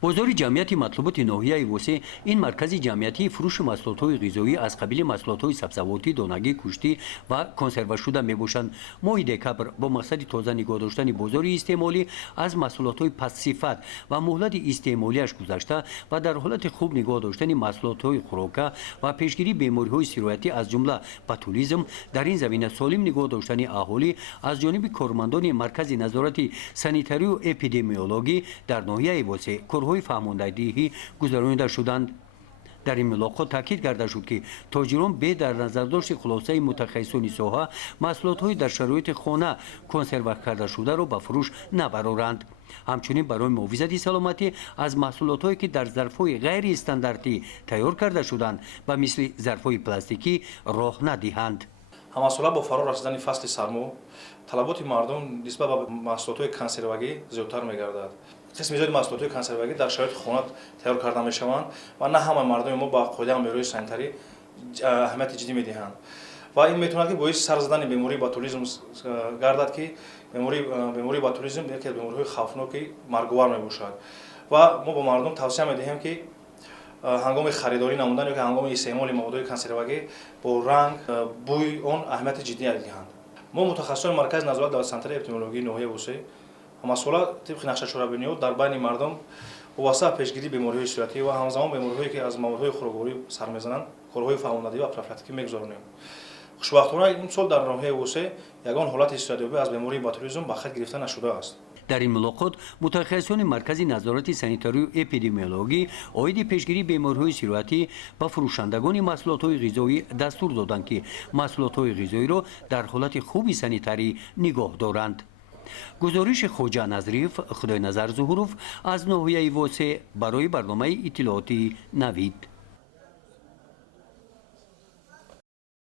بازار جمعیتی مطلوبات ناحیه وسه این مرکز جمعیتی فروش محصولات غذایی از قبیل محصولات سبزیجاتی، دانگی، کشتی و کنسرو شده میباشند. ماه دکبر با مقصد تازه نگاه داشتن بازار استعمالی از محصولات پست صفت و مهلت استعمالیش گذشته و در حالت خوب نگاه داشتن محصولات خوراکه و پیشگیری بیماری‌های سیرایتی از جمله بوتولیسم در این زمینه سالم نگاه داشتن اهالی از جانب کارمندان مرکز نظارت سانیتاری و اپیدمیولوژی در ناحیه وسه های فرماندهی گذرانیده شدند. در این ملاقات تاکید کرده شد که تاجران به در نظر داشت خلاصه متخصصان ساحه محصولات در شرایط خانه کنسرو کرده شده را به فروش نبرارند. همچنین برای محافظت سلامتی از محصولاتی که در ظرف‌های غیر استانداردی تیار کرده شدند و مثل ظرف‌های پلاستیکی راه ندهند. ҳамасола бо фаро расидани фасли сармо талаботи мардум нисбат ба маҳсулотҳои консервагӣ зиёдтар мегардад. қисми зиёди маҳсулотҳои консервагӣ дар шароити хона тайёр карда мешаванд ва на ҳама мардуми мо ба қоидаи амрии санитарӣ аҳамияти ҷиддӣ медиҳанд ва ин метавонад ки боиси сар задани бемории ботулизм гардад ки бемории ботулизм яке аз бемориҳои хавфноки марговар мебошад ва мо ба мардум тавсия медиҳем ки ҳангоми харидорӣ намудан ё ки ҳангоми истеъмоли маводҳои консервагӣ бо ранг бӯи он аҳамияти ҷиддӣ диҳанд. мо мутахассисони маркази назорат дар санитарии эпидемиологии ноҳияи вусӣ ҳамасола тибқи нақшачорабиниҳо дар байни мардум вобаста ба пешгирии бемориҳои сироятӣ ва ҳамзамон бемориҳое ки аз маводҳои хӯрокворӣ сар мезананд корҳои фавқулоддагӣ ва профилактикӣ мегузаронем. хушбахтона ин сол дар ноҳияи вусӣ ягон ҳолати сироятёбӣ аз бемории ботулизм ба хат гирифта нашудааст. در این ملاقات متخصصان مرکز نظارت سانیتاری و اپیدمیولوژی عاید پیشگیری بیماری‌های سیرایتی و فروشندگان محصولات غذایی دستور دادند که محصولات غذایی را در حالت خوب سانیتاری نگاه دارند. گزارش خوجا نظریف، خدای نظر ظهوروف از ناحیه واسه برای برنامه اطلاعاتی نوید.